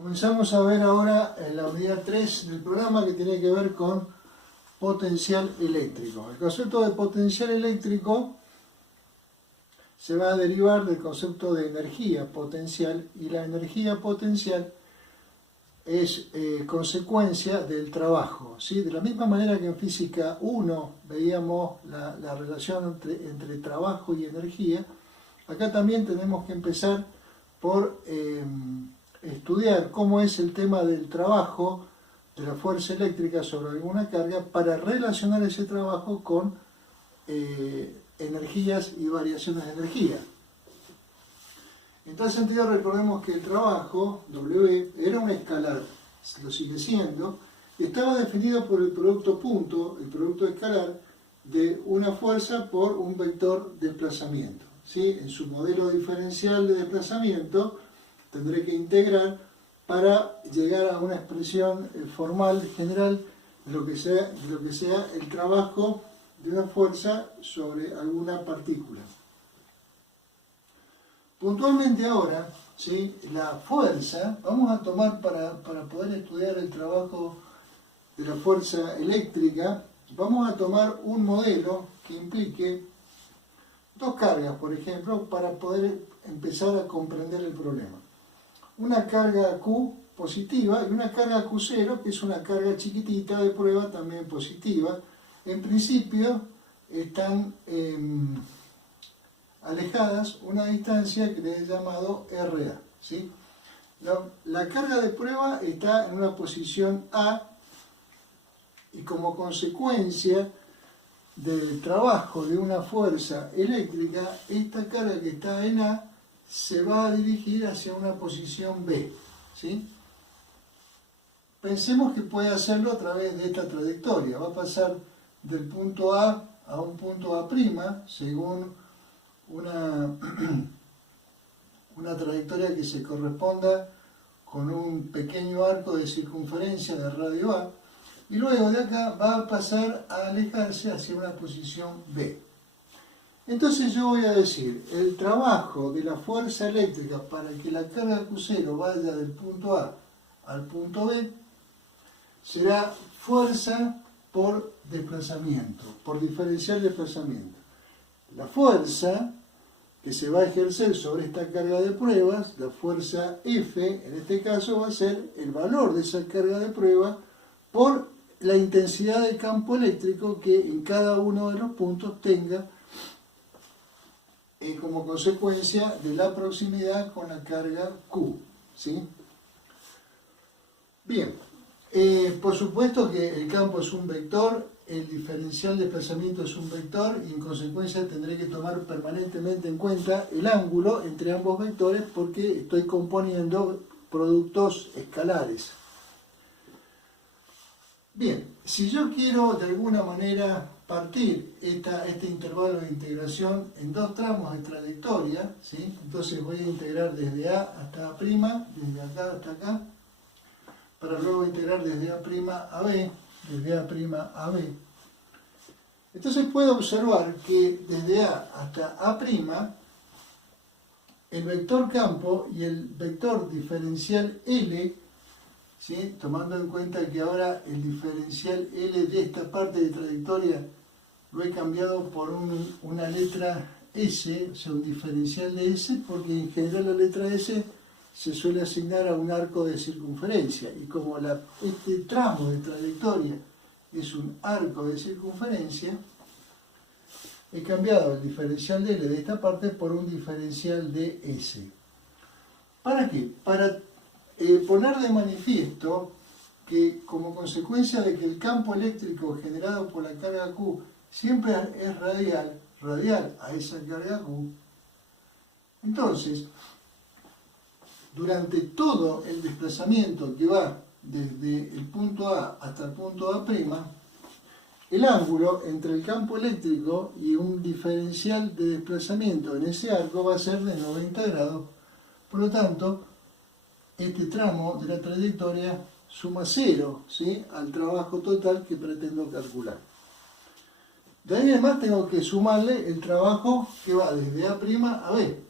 Comenzamos a ver ahora en la unidad 3 del programa que tiene que ver con potencial eléctrico. El concepto de potencial eléctrico se va a derivar del concepto de energía potencial, y la energía potencial es consecuencia del trabajo, ¿sí? De la misma manera que en física 1 veíamos la relación entre trabajo y energía, acá también tenemos que empezar por estudiar cómo es el tema del trabajo de la fuerza eléctrica sobre alguna carga para relacionar ese trabajo con energías y variaciones de energía. En tal sentido, recordemos que el trabajo, W, era un escalar, lo sigue siendo, y estaba definido por el producto punto, el producto escalar, de una fuerza por un vector de desplazamiento, ¿sí? En su modelo diferencial de desplazamiento tendré que integrar para llegar a una expresión formal general de lo que sea el trabajo de una fuerza sobre alguna partícula. Puntualmente ahora, ¿sí? La fuerza, vamos a tomar para poder estudiar el trabajo de la fuerza eléctrica, vamos a tomar un modelo que implique dos cargas, por ejemplo, para poder empezar a comprender el problema. Una carga Q positiva y una carga Q0, que es una carga chiquitita de prueba también positiva. En principio están alejadas una distancia que le he llamado RA, ¿sí? La carga de prueba está en una posición A y como consecuencia del trabajo de una fuerza eléctrica, esta carga que está en A se va a dirigir hacia una posición B, ¿sí? Pensemos que puede hacerlo a través de esta trayectoria. Va a pasar del punto A a un punto A', según una trayectoria que se corresponda con un pequeño arco de circunferencia de radio A, y luego de acá va a pasar a alejarse hacia una posición B. Entonces yo voy a decir, el trabajo de la fuerza eléctrica para que la carga Q0 vaya del punto A al punto B será fuerza por desplazamiento, por diferencial desplazamiento. La fuerza que se va a ejercer sobre esta carga de pruebas, la fuerza F, en este caso va a ser el valor de esa carga de prueba por la intensidad de campo eléctrico que en cada uno de los puntos tenga como consecuencia de la proximidad con la carga Q, ¿sí? Bien, por supuesto que el campo es un vector, el diferencial de desplazamiento es un vector y en consecuencia tendré que tomar permanentemente en cuenta el ángulo entre ambos vectores porque estoy componiendo productos escalares. Bien, si yo quiero de alguna manera partir este intervalo de integración en dos tramos de trayectoria, ¿sí? Entonces voy a integrar desde A hasta A', desde acá hasta acá, para luego integrar desde A' a B, desde A' a B. Entonces puedo observar que desde A hasta A', el vector campo y el vector diferencial L, ¿sí? Tomando en cuenta que ahora el diferencial L de esta parte de trayectoria lo he cambiado por una letra S, o sea, un diferencial de S, porque en general la letra S se suele asignar a un arco de circunferencia, y como este tramo de trayectoria es un arco de circunferencia, he cambiado el diferencial de L de esta parte por un diferencial de S. ¿Para qué? Para poner de manifiesto que como consecuencia de que el campo eléctrico generado por la carga Q siempre es radial a esa carga Q, entonces durante todo el desplazamiento que va desde el punto A hasta el punto A', el ángulo entre el campo eléctrico y un diferencial de desplazamiento en ese arco va a ser de 90 grados. Por lo tanto, este tramo de la trayectoria suma 0, ¿sí? Al trabajo total que pretendo calcular. De ahí además tengo que sumarle el trabajo que va desde A' a B.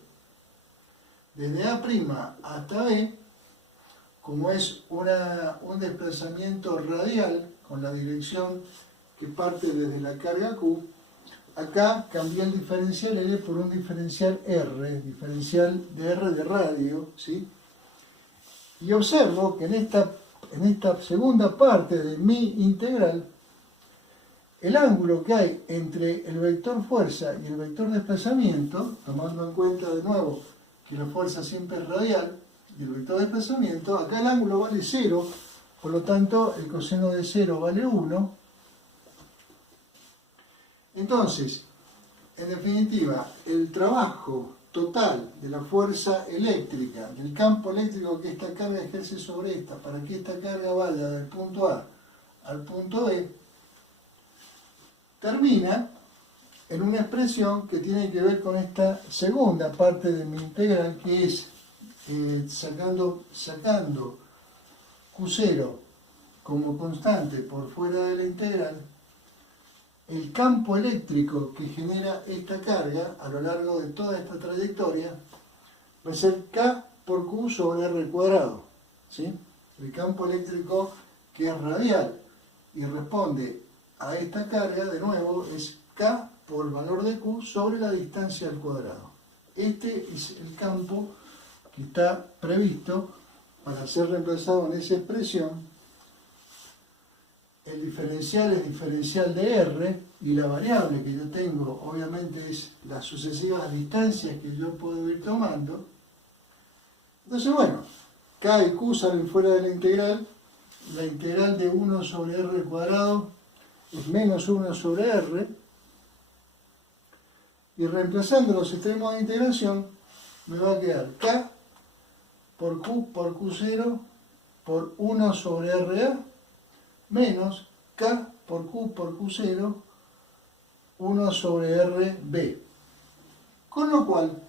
Desde A' hasta B como es un desplazamiento radial con la dirección que parte desde la carga Q, acá cambié el diferencial L por un diferencial R, diferencial de R de radio, ¿sí? Y observo que en esta segunda parte de mi integral, el ángulo que hay entre el vector fuerza y el vector desplazamiento, tomando en cuenta de nuevo que la fuerza siempre es radial, y el vector de desplazamiento, acá el ángulo vale 0, por lo tanto el coseno de 0 vale 1. Entonces, en definitiva, el trabajo total de la fuerza eléctrica, del campo eléctrico que esta carga ejerce sobre esta, para que esta carga vaya del punto A al punto B, termina en una expresión que tiene que ver con esta segunda parte de mi integral, que es sacando Q0 como constante por fuera de la integral, el campo eléctrico que genera esta carga a lo largo de toda esta trayectoria va a ser K por Q sobre R cuadrado, ¿sí? El campo eléctrico que es radial y responde a esta carga, de nuevo, es K por el valor de Q sobre la distancia al cuadrado. Este es el campo que está previsto para ser reemplazado en esa expresión. El diferencial es diferencial de R y la variable que yo tengo obviamente es las sucesivas distancias que yo puedo ir tomando. Entonces, bueno, K y Q salen fuera de la integral de 1 sobre R cuadrado es menos 1 sobre R, y reemplazando los extremos de integración me va a quedar K por Q0 por 1 sobre RA menos K por Q0 1 sobre RB. Con lo cual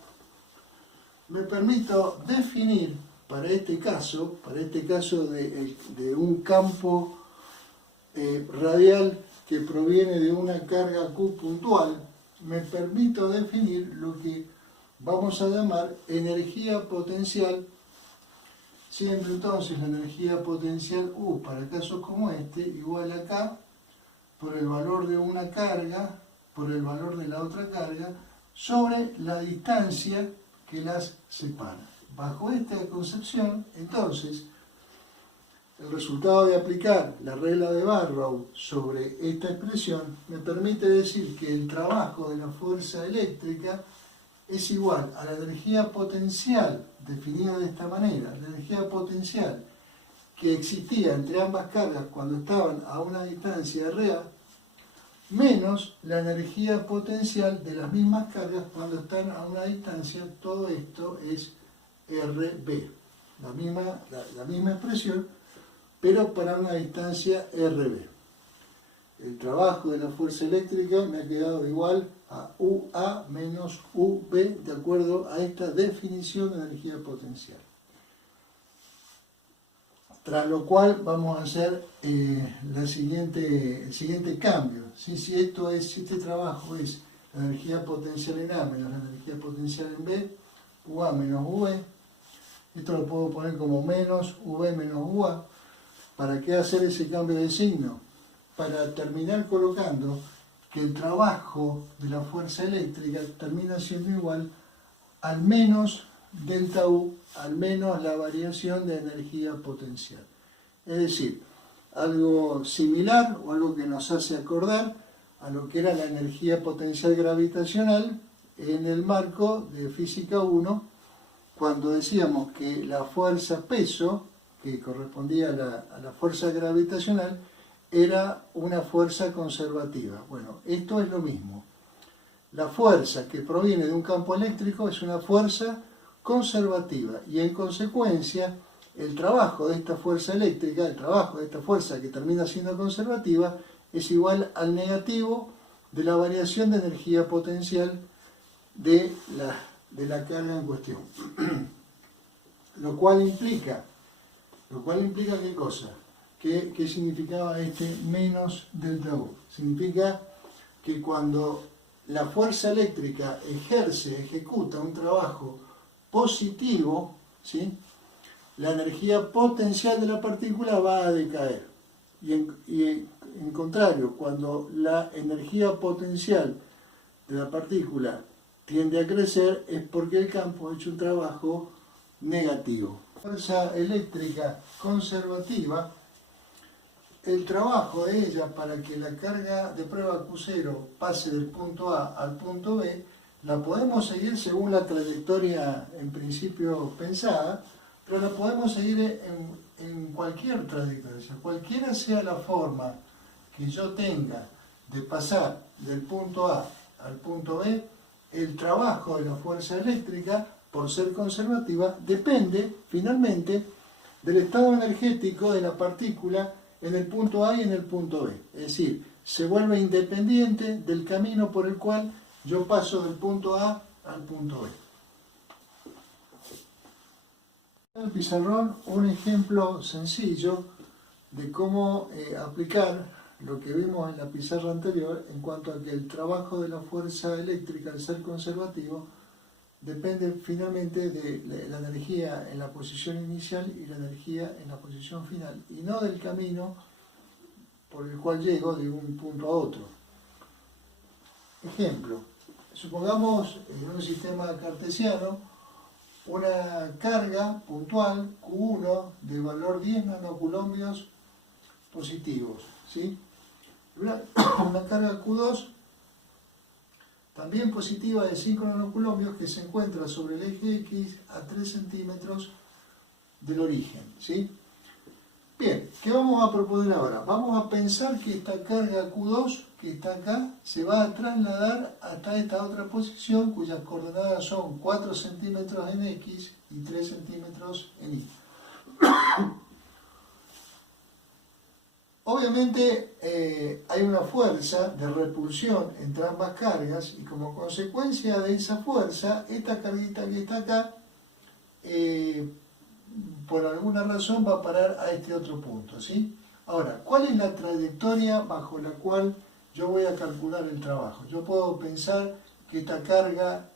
me permito definir para este caso de un campo radial que proviene de una carga Q puntual, me permito definir lo que vamos a llamar energía potencial, siendo entonces la energía potencial U para casos como este igual a K por el valor de una carga por el valor de la otra carga sobre la distancia que las separa. Bajo esta concepción, entonces, el resultado de aplicar la regla de Barrow sobre esta expresión me permite decir que el trabajo de la fuerza eléctrica es igual a la energía potencial, definida de esta manera, la energía potencial que existía entre ambas cargas cuando estaban a una distancia RA, menos la energía potencial de las mismas cargas cuando están a una distancia, todo esto es RB, la misma expresión, pero para una distancia RB. El trabajo de la fuerza eléctrica me ha quedado igual a UA menos UB, de acuerdo a esta definición de energía potencial. Tras lo cual vamos a hacer el siguiente cambio. Si este trabajo es la energía potencial en A menos la energía potencial en B, UA menos UB, esto lo puedo poner como menos UB menos UA. ¿Para qué hacer ese cambio de signo? Para terminar colocando que el trabajo de la fuerza eléctrica termina siendo igual al menos delta U, al menos la variación de energía potencial. Es decir, algo similar o algo que nos hace acordar a lo que era la energía potencial gravitacional en el marco de Física 1, cuando decíamos que la fuerza peso, que correspondía a la fuerza gravitacional, era una fuerza conservativa. Bueno, esto es lo mismo. La fuerza que proviene de un campo eléctrico es una fuerza conservativa y en consecuencia el trabajo de esta fuerza eléctrica, el trabajo de esta fuerza que termina siendo conservativa, es igual al negativo de la variación de energía potencial de la carga en cuestión. Lo cual implica ¿qué cosa? ¿Qué significaba este menos delta U? Significa que cuando la fuerza eléctrica ejecuta un trabajo positivo, ¿sí?, la energía potencial de la partícula va a decaer. Y en contrario, cuando la energía potencial de la partícula tiende a crecer, es porque el campo ha hecho un trabajo negativo. Fuerza eléctrica conservativa, el trabajo de ella para que la carga de prueba Q0 pase del punto A al punto B, la podemos seguir según la trayectoria en principio pensada, pero la podemos seguir en cualquier trayectoria. O sea, cualquiera sea la forma que yo tenga de pasar del punto A al punto B, el trabajo de la fuerza eléctrica, por ser conservativa, depende finalmente del estado energético de la partícula en el punto A y en el punto B. Es decir, se vuelve independiente del camino por el cual yo paso del punto A al punto B. En el pizarrón, un ejemplo sencillo de cómo aplicar lo que vimos en la pizarra anterior en cuanto a que el trabajo de la fuerza eléctrica, al ser conservativo, depende finalmente de la energía en la posición inicial y la energía en la posición final, y no del camino por el cual llego de un punto a otro. Ejemplo, supongamos en un sistema cartesiano una carga puntual Q1 de valor 10 nanocoulombios positivos, ¿sí? Una carga Q2 también positiva de 5 nanocoulombios que se encuentra sobre el eje X a 3 centímetros del origen, ¿sí? Bien, ¿qué vamos a proponer ahora? Vamos a pensar que esta carga Q2 que está acá se va a trasladar hasta esta otra posición cuyas coordenadas son 4 centímetros en X y 3 centímetros en Y. Obviamente hay una fuerza de repulsión entre ambas cargas y como consecuencia de esa fuerza, esta carguita que está acá, por alguna razón va a parar a este otro punto, ¿sí? Ahora, ¿cuál es la trayectoria bajo la cual yo voy a calcular el trabajo? Yo puedo pensar que esta carga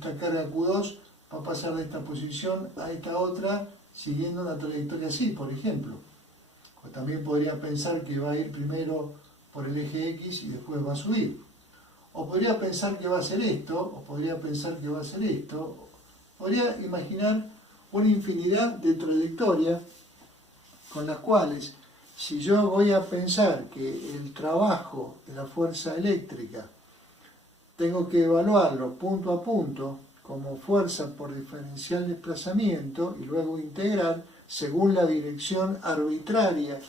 Q2 va a pasar de esta posición a esta otra siguiendo una trayectoria así, por ejemplo. O también podría pensar que va a ir primero por el eje X y después va a subir. O podría pensar que va a hacer esto, o podría pensar que va a hacer esto. Podría imaginar una infinidad de trayectorias con las cuales, si yo voy a pensar que el trabajo de la fuerza eléctrica tengo que evaluarlo punto a punto como fuerza por diferencial desplazamiento y luego integrar según la dirección arbitraria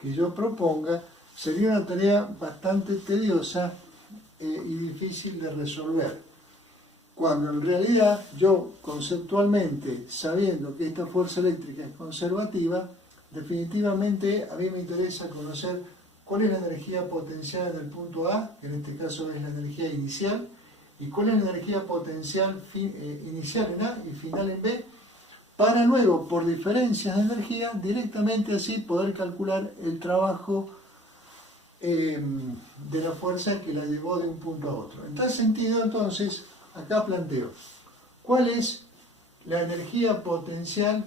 que yo proponga, sería una tarea bastante tediosa y difícil de resolver. Cuando en realidad yo conceptualmente, sabiendo que esta fuerza eléctrica es conservativa, definitivamente a mí me interesa conocer cuál es la energía potencial en el punto A, que en este caso es la energía inicial, y cuál es la energía potencial inicial en A y final en B, para luego, por diferencias de energía, directamente así poder calcular el trabajo de la fuerza que la llevó de un punto a otro. En tal sentido, entonces, acá planteo, ¿cuál es la energía potencial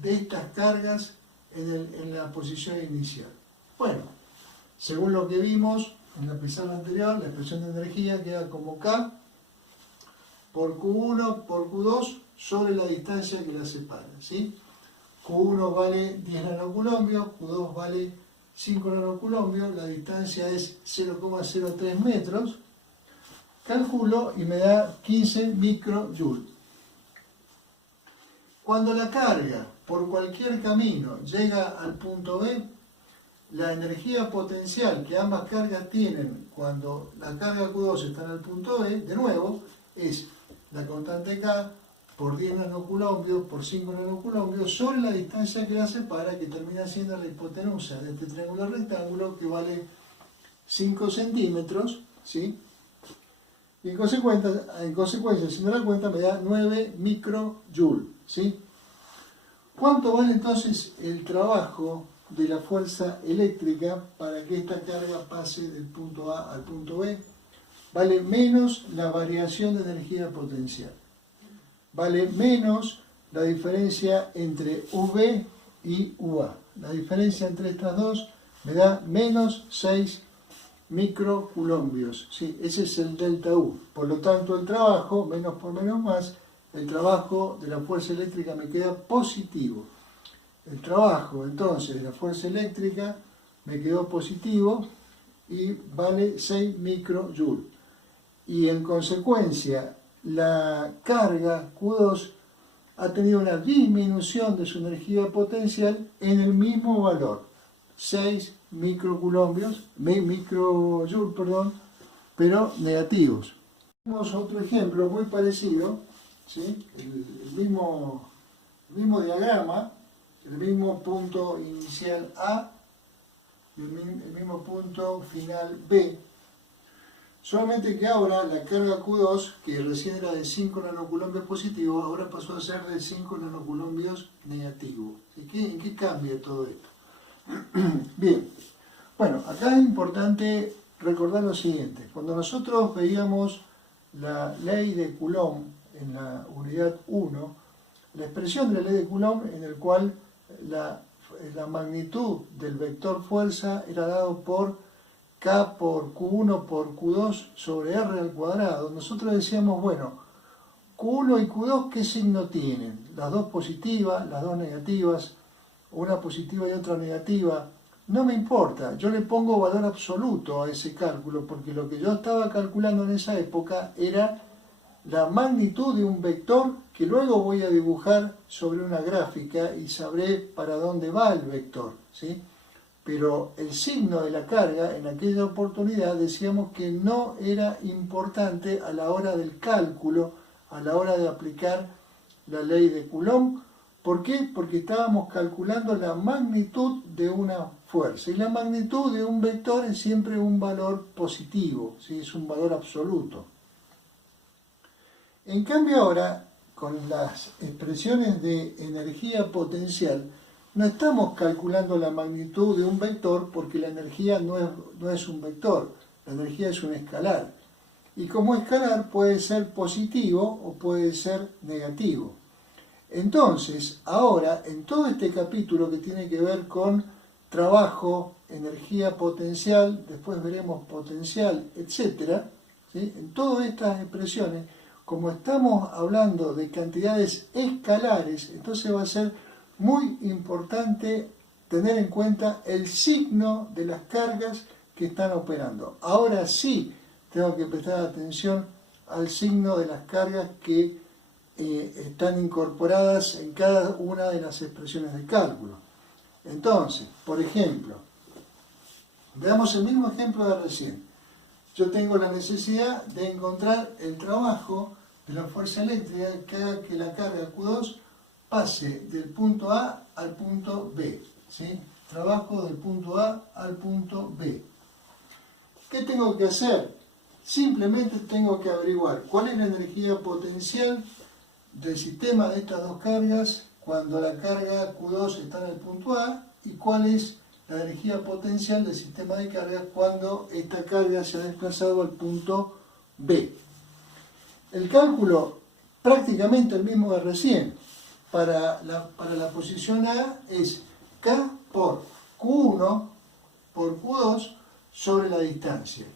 de estas cargas en la posición inicial? Bueno, según lo que vimos en la pizarra anterior, la expresión de energía queda como K por Q1 por Q2 sobre la distancia que la separa, ¿sí? Q1 vale 10 nanocoulombios, Q2 vale 5 nanocoulombios, la distancia es 0,03 metros. Calculo y me da 15 microjoules. Cuando la carga por cualquier camino llega al punto B, la energía potencial que ambas cargas tienen cuando la carga Q2 está en el punto B, de nuevo, es la constante K por 10 nanocoulombios por 5 nanocoulombios sobre la distancia que la separa, que termina siendo la hipotenusa de este triángulo rectángulo, que vale 5 centímetros, ¿sí? Y en consecuencia, si me da cuenta, me da 9 microjoules, ¿sí? ¿Cuánto vale entonces el trabajo de la fuerza eléctrica para que esta carga pase del punto A al punto B? Vale menos la variación de energía potencial. Vale menos la diferencia entre UV y UA. La diferencia entre estas dos me da menos 6 microcoulombios. ¿Sí? Ese es el delta U. Por lo tanto, el trabajo, menos por menos más, el trabajo de la fuerza eléctrica me queda positivo. El trabajo, entonces, de la fuerza eléctrica me quedó positivo y vale 6 microjoules. Y en consecuencia, la carga Q2 ha tenido una disminución de su energía potencial en el mismo valor, 6 microjoule, pero negativos. Tenemos otro ejemplo muy parecido, ¿sí? el mismo diagrama, el mismo punto inicial A y el mismo punto final B. Solamente que ahora la carga Q2, que recién era de 5 nanocoulombios positivos, ahora pasó a ser de 5 nanocoulombios negativos. ¿En qué cambia todo esto? Bien, bueno, acá es importante recordar lo siguiente. Cuando nosotros veíamos la ley de Coulomb en la unidad 1, la expresión de la ley de Coulomb en el cual la magnitud del vector fuerza era dado por K por Q1 por Q2 sobre R al cuadrado, nosotros decíamos, bueno, Q1 y Q2, ¿qué signo tienen? Las dos positivas, las dos negativas, una positiva y otra negativa. No me importa, yo le pongo valor absoluto a ese cálculo, porque lo que yo estaba calculando en esa época era la magnitud de un vector que luego voy a dibujar sobre una gráfica y sabré para dónde va el vector, ¿sí? Pero el signo de la carga en aquella oportunidad decíamos que no era importante a la hora del cálculo, a la hora de aplicar la ley de Coulomb. ¿Por qué? Porque estábamos calculando la magnitud de una fuerza. Y la magnitud de un vector es siempre un valor positivo, ¿sí? Es un valor absoluto. En cambio ahora, con las expresiones de energía potencial, no estamos calculando la magnitud de un vector porque la energía no es un vector, la energía es un escalar. Y como escalar puede ser positivo o puede ser negativo. Entonces, ahora, en todo este capítulo que tiene que ver con trabajo, energía potencial, después veremos potencial, etc., ¿sí? En todas estas expresiones, como estamos hablando de cantidades escalares, entonces va a ser muy importante tener en cuenta el signo de las cargas que están operando. Ahora sí tengo que prestar atención al signo de las cargas que están incorporadas en cada una de las expresiones de cálculo. Entonces, por ejemplo, veamos el mismo ejemplo de recién. Yo tengo la necesidad de encontrar el trabajo de la fuerza eléctrica que haga que la carga Q2 pase del punto A al punto B, ¿sí? Trabajo del punto A al punto B. ¿Qué tengo que hacer? Simplemente tengo que averiguar cuál es la energía potencial del sistema de estas dos cargas cuando la carga Q2 está en el punto A y cuál es la energía potencial del sistema de cargas cuando esta carga se ha desplazado al punto B. El cálculo prácticamente el mismo de recién. Para la posición A es K por Q1 por Q2 sobre la distancia.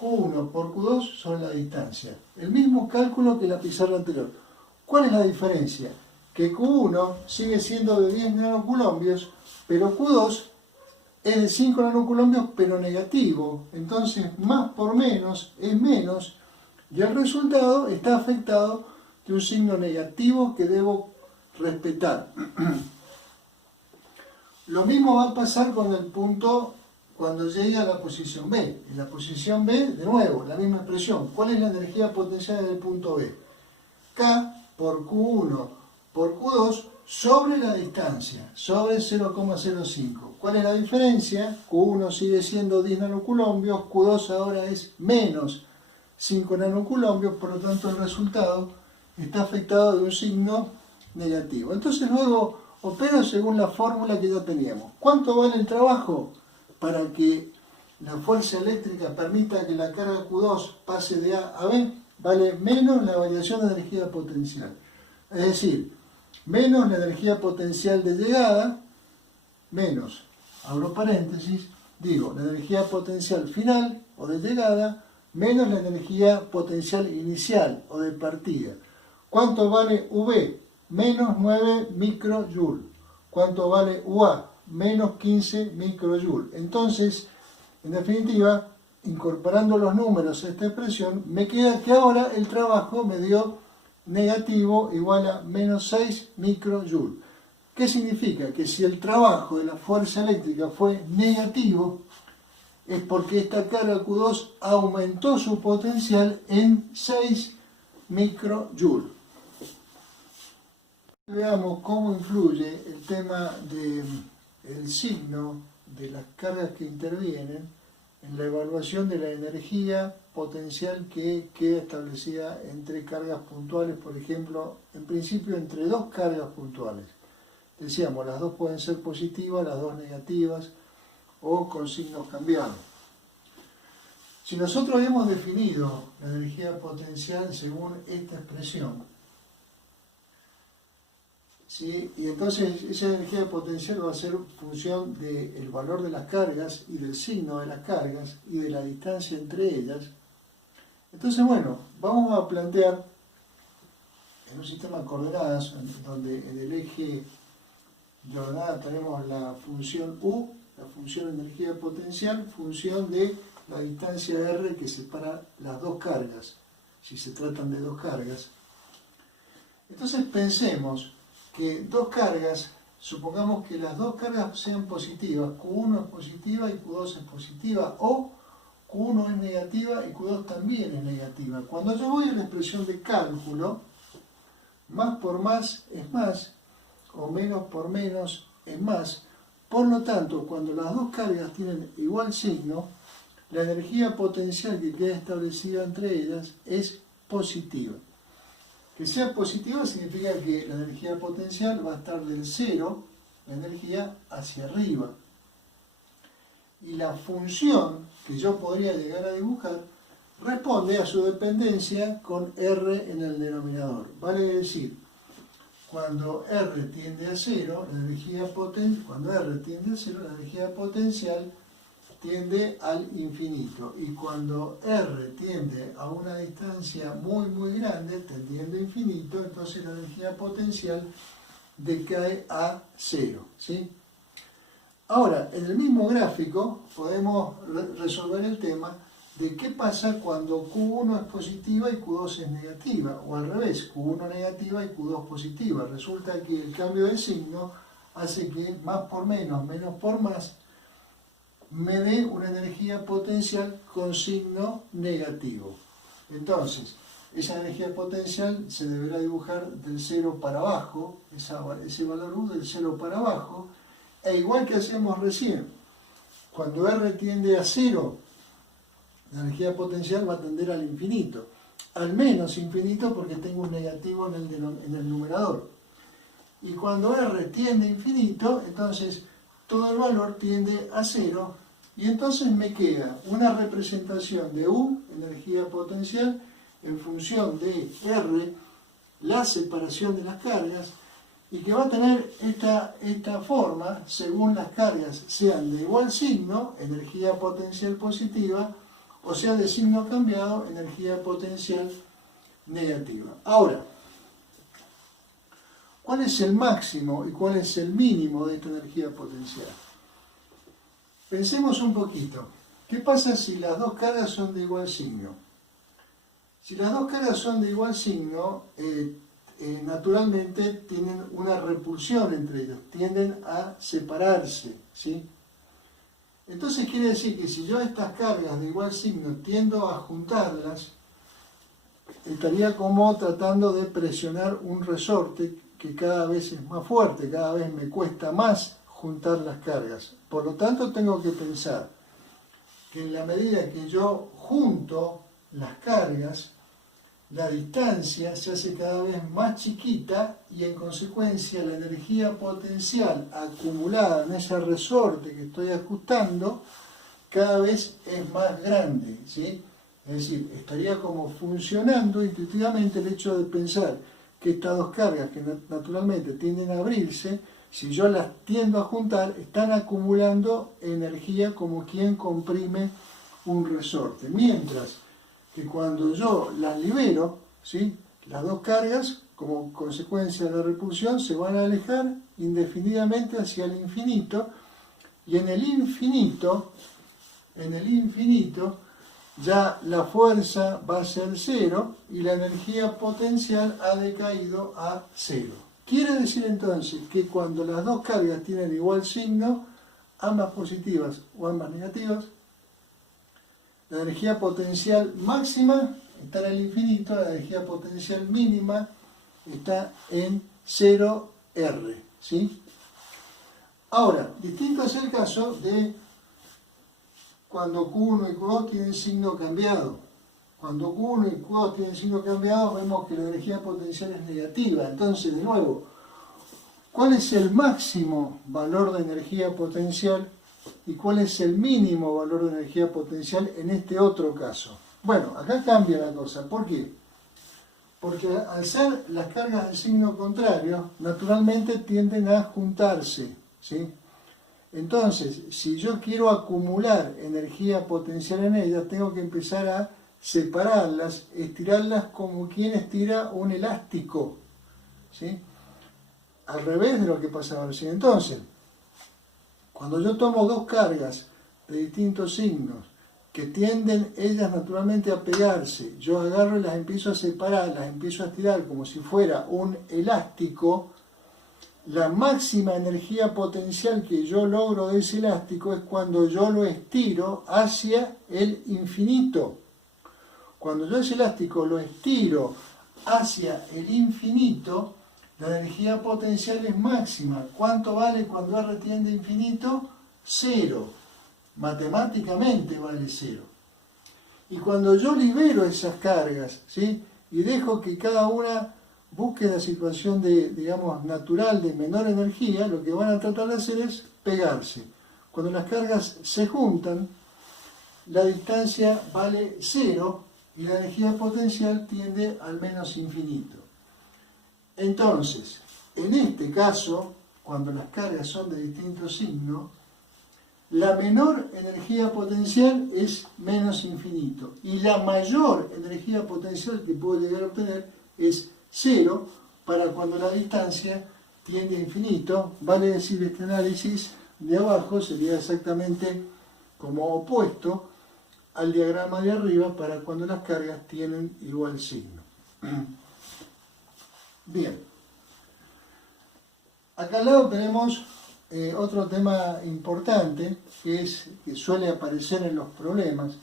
Q1 por Q2 sobre la distancia. El mismo cálculo que la pizarra anterior. ¿Cuál es la diferencia? Que Q1 sigue siendo de 10 nanocoulombios, pero Q2 es de 5 nanocoulombios, pero negativo. Entonces, más por menos es menos, y el resultado está afectado de un signo negativo que debo respetar. Lo mismo va a pasar con el punto cuando llegue a la posición B. En la posición B, de nuevo, la misma expresión. ¿Cuál es la energía potencial del punto B? K por Q1 por Q2 sobre la distancia, sobre 0,05. ¿Cuál es la diferencia? Q1 sigue siendo 10 nanocoulombios, Q2 ahora es menos 5 nanocoulombios, por lo tanto el resultado está afectado de un signo negativo. Entonces luego opero según la fórmula que ya teníamos. ¿Cuánto vale el trabajo para que la fuerza eléctrica permita que la carga Q2 pase de A a B? Vale menos la variación de energía potencial. Es decir, menos la energía potencial de llegada, menos, abro paréntesis, digo, la energía potencial final o de llegada, menos la energía potencial inicial o de partida. ¿Cuánto vale V? Menos 9 microjoule. ¿Cuánto vale UA? Menos 15 microjoule. Entonces, en definitiva, incorporando los números a esta expresión, me queda que ahora el trabajo me dio negativo igual a menos 6 microjoule. ¿Qué significa? Que si el trabajo de la fuerza eléctrica fue negativo, es porque esta carga Q2 aumentó su potencial en 6 microjoule. Veamos cómo influye el tema del signo de las cargas que intervienen en la evaluación de la energía potencial que queda establecida entre cargas puntuales, por ejemplo, en principio entre dos cargas puntuales. Decíamos, las dos pueden ser positivas, las dos negativas o con signos cambiados. Si nosotros hemos definido la energía potencial según esta expresión, ¿sí? Y entonces esa energía potencial va a ser función del valor de las cargas y del signo de las cargas y de la distancia entre ellas. Entonces, bueno, vamos a plantear en un sistema de coordenadas donde en el eje de ordenada tenemos la función U, la función energía potencial, función de la distancia R que separa las dos cargas, si se tratan de dos cargas. Entonces pensemos que dos cargas, supongamos que las dos cargas sean positivas, Q1 es positiva y Q2 es positiva, o Q1 es negativa y Q2 también es negativa. Cuando yo voy a la expresión de cálculo, más por más es más, o menos por menos es más. Por lo tanto, cuando las dos cargas tienen igual signo, la energía potencial que queda establecida entre ellas es positiva. Que sea positiva significa que la energía potencial va a estar del cero, la energía, hacia arriba. Y la función que yo podría llegar a dibujar responde a su dependencia con R en el denominador. Vale decir, cuando R tiende a cero, la energía potencial tiende al infinito. Y cuando R tiende a una distancia muy grande, tendiendo a infinito, entonces la energía potencial decae a cero, ¿sí? Ahora, en el mismo gráfico podemos resolver el tema de qué pasa cuando Q1 es positiva y Q2 es negativa, o al revés, Q1 negativa y Q2 positiva. Resulta que el cambio de signo hace que más por menos, menos por más, me dé una energía potencial con signo negativo. Entonces, esa energía potencial se deberá dibujar del 0 para abajo, ese valor U del 0 para abajo, e igual que hacíamos recién, cuando R tiende a 0, la energía potencial va a tender al infinito, al menos infinito porque tengo un negativo en el numerador. Y cuando R tiende a infinito, entonces todo el valor tiende a 0, y entonces me queda una representación de U, energía potencial, en función de R, la separación de las cargas, y que va a tener esta forma según las cargas sean de igual signo, energía potencial positiva, o sea de signo cambiado, energía potencial negativa. Ahora, ¿cuál es el máximo y cuál es el mínimo de esta energía potencial? Pensemos un poquito. ¿Qué pasa si las dos cargas son de igual signo? Si las dos cargas son de igual signo, naturalmente tienen una repulsión entre ellos, tienden a separarse, ¿sí? Entonces quiere decir que si yo estas cargas de igual signo tiendo a juntarlas, estaría como tratando de presionar un resorte que cada vez es más fuerte, cada vez me cuesta más juntar las cargas. Por lo tanto, tengo que pensar que en la medida que yo junto las cargas, la distancia se hace cada vez más chiquita y en consecuencia la energía potencial acumulada en ese resorte que estoy ajustando cada vez es más grande, ¿sí? Es decir, estaría como funcionando intuitivamente el hecho de pensar que estas dos cargas que naturalmente tienden a abrirse, si yo las tiendo a juntar, están acumulando energía como quien comprime un resorte. Mientras que cuando yo las libero, ¿sí?, las dos cargas, como consecuencia de la repulsión, se van a alejar indefinidamente hacia el infinito, y en el infinito, ya la fuerza va a ser cero y la energía potencial ha decaído a cero. Quiere decir entonces que cuando las dos cargas tienen igual signo, ambas positivas o ambas negativas, la energía potencial máxima está en el infinito, la energía potencial mínima está en 0R, ¿sí? Ahora, distinto es el caso de cuando Q1 y Q2 tienen signo cambiado. Cuando Q1 y Q2 tienen signo cambiado, vemos que la energía potencial es negativa. Entonces, de nuevo, ¿cuál es el máximo valor de energía potencial y cuál es el mínimo valor de energía potencial en este otro caso? Bueno, acá cambia la cosa. ¿Por qué? Porque al ser las cargas de signo contrario, naturalmente tienden a juntarse, ¿sí? Entonces, si yo quiero acumular energía potencial en ellas, tengo que empezar a separarlas, estirarlas como quien estira un elástico, ¿sí?, al revés de lo que pasaba recién. Entonces, cuando yo tomo dos cargas de distintos signos que tienden ellas naturalmente a pegarse, yo agarro y las empiezo a separar, las empiezo a estirar como si fuera un elástico, la máxima energía potencial que yo logro de ese elástico es cuando yo lo estiro hacia el infinito. Cuando yo ese elástico lo estiro hacia el infinito, la energía potencial es máxima. ¿Cuánto vale cuando R tiende a infinito? Cero. Matemáticamente vale cero. Y cuando yo libero esas cargas, ¿sí?, y dejo que cada una busque la situación de, digamos, natural de menor energía, lo que van a tratar de hacer es pegarse. Cuando las cargas se juntan, la distancia vale cero y la energía potencial tiende al menos infinito. Entonces, en este caso, cuando las cargas son de distinto signo, la menor energía potencial es menos infinito y la mayor energía potencial que puedo llegar a obtener es cero para cuando la distancia tiende a infinito. Vale decir, este análisis de abajo sería exactamente como opuesto al diagrama de arriba para cuando las cargas tienen igual signo. Bien, acá al lado tenemos otro tema importante que suele aparecer en los problemas.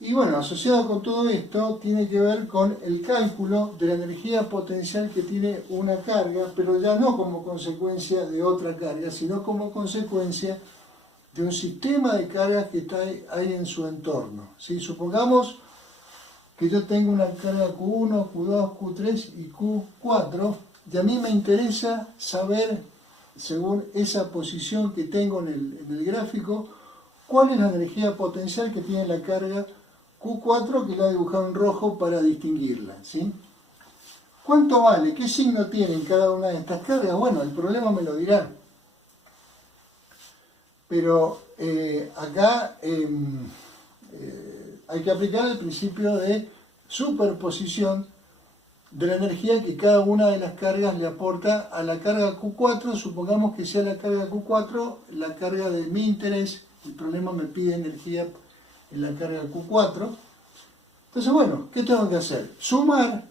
Y bueno, asociado con todo esto, tiene que ver con el cálculo de la energía potencial que tiene una carga, pero ya no como consecuencia de otra carga, sino como consecuencia de un sistema de cargas que está ahí en su entorno. ¿Sí? Supongamos que yo tengo una carga Q1, Q2, Q3 y Q4, y a mí me interesa saber, según esa posición que tengo en el gráfico, cuál es la energía potencial que tiene la carga Q4, que la he dibujado en rojo para distinguirla, ¿sí? ¿Cuánto vale? ¿Qué signo tienen cada una de estas cargas? Bueno, el problema me lo dirá. Pero acá hay que aplicar el principio de superposición de la energía que cada una de las cargas le aporta a la carga Q4. Supongamos que sea la carga Q4 la carga de mi interés. El problema me pide energía en la carga Q4. Entonces, bueno, ¿qué tengo que hacer? Sumar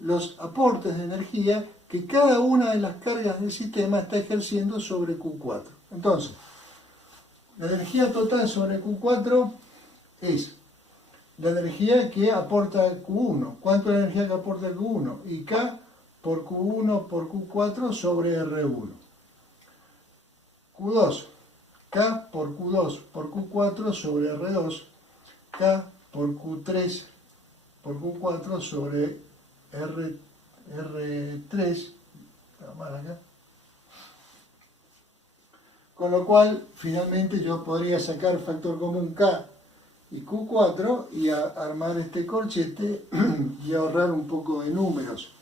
los aportes de energía que cada una de las cargas del sistema está ejerciendo sobre Q4. Entonces, la energía total sobre Q4 es la energía que aporta Q1. ¿Cuánto es la energía que aporta Q1? Y K por Q1 por Q4 sobre R1. Q2. K por Q2 por Q4 sobre R2. K por Q3 por Q4 sobre R3. Está mal acá. Con lo cual, finalmente yo podría sacar factor común K y Q4 y armar este corchete y ahorrar un poco de números.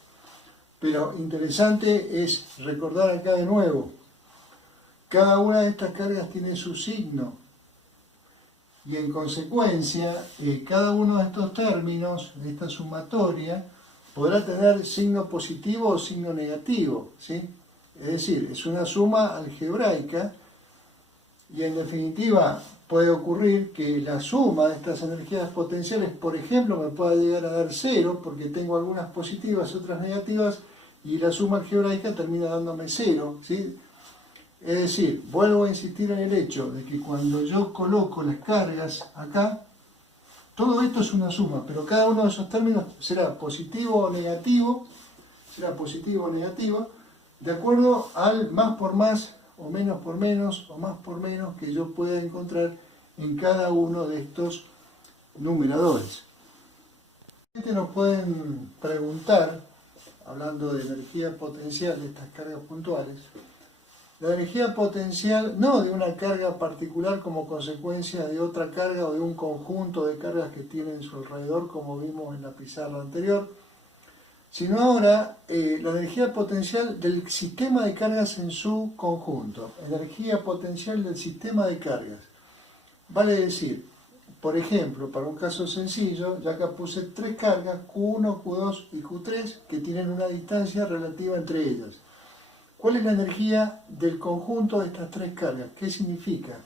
Pero interesante es recordar acá de nuevo, cada una de estas cargas tiene su signo y en consecuencia cada uno de estos términos, de esta sumatoria, podrá tener signo positivo o signo negativo, ¿sí? Es decir, es una suma algebraica y en definitiva puede ocurrir que la suma de estas energías potenciales, por ejemplo, me pueda llegar a dar 0 porque tengo algunas positivas y otras negativas y la suma algebraica termina dándome 0, ¿sí? Es decir, vuelvo a insistir en el hecho de que cuando yo coloco las cargas acá, todo esto es una suma, pero cada uno de esos términos será positivo o negativo, de acuerdo al más por más, o menos por menos, o más por menos que yo pueda encontrar en cada uno de estos numeradores. Nos pueden preguntar, hablando de energía potencial de estas cargas puntuales, la energía potencial no de una carga particular como consecuencia de otra carga o de un conjunto de cargas que tiene en su alrededor, como vimos en la pizarra anterior, sino ahora la energía potencial del sistema de cargas en su conjunto. Energía potencial del sistema de cargas. Vale decir, por ejemplo, para un caso sencillo, ya acá puse 3 cargas, Q1, Q2 y Q3, que tienen una distancia relativa entre ellas. ¿Cuál es la energía del conjunto de estas 3 cargas? ¿Qué significa?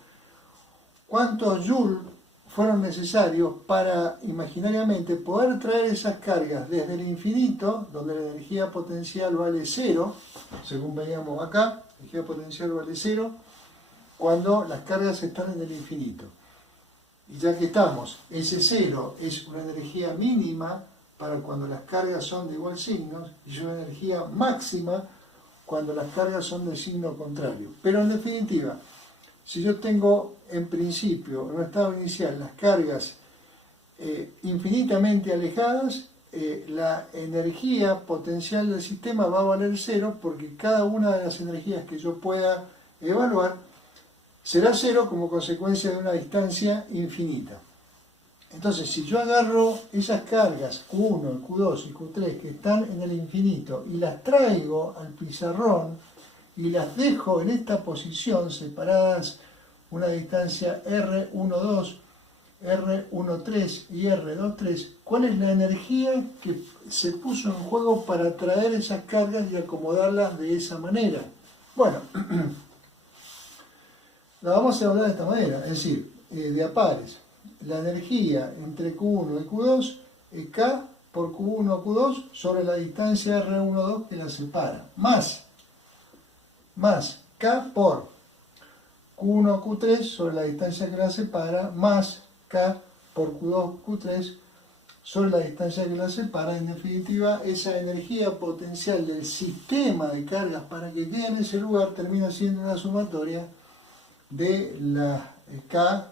¿Cuántos joules fueron necesarios para, imaginariamente, poder traer esas cargas desde el infinito, donde la energía potencial vale 0, según veíamos acá, la energía potencial vale 0, cuando las cargas están en el infinito? Y ya que estamos, ese 0 es una energía mínima para cuando las cargas son de igual signo, y es una energía máxima cuando las cargas son de signo contrario. Pero en definitiva, si yo tengo en principio, en un estado inicial, las cargas infinitamente alejadas, la energía potencial del sistema va a valer 0 porque cada una de las energías que yo pueda evaluar será 0 como consecuencia de una distancia infinita. Entonces, si yo agarro esas cargas Q1, Q2 y Q3 que están en el infinito y las traigo al pizarrón y las dejo en esta posición separadas una distancia R12, R13 y R23, ¿cuál es la energía que se puso en juego para traer esas cargas y acomodarlas de esa manera? Bueno, la vamos a hablar de esta manera, es decir, de a pares. La energía entre Q1 y Q2 es K por Q1 Q2 sobre la distancia R12 que la separa, más K por Q1 Q3 sobre la distancia que la separa, más K por Q2 Q3 sobre la distancia que la separa. En definitiva, esa energía potencial del sistema de cargas para que quede en ese lugar termina siendo una sumatoria de la K,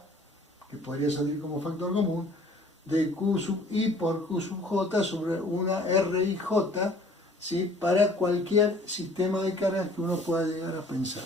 que podría salir como factor común, de Q sub I por Q sub J sobre una RIJ, ¿sí? Para cualquier sistema de cargas que uno pueda llegar a pensar.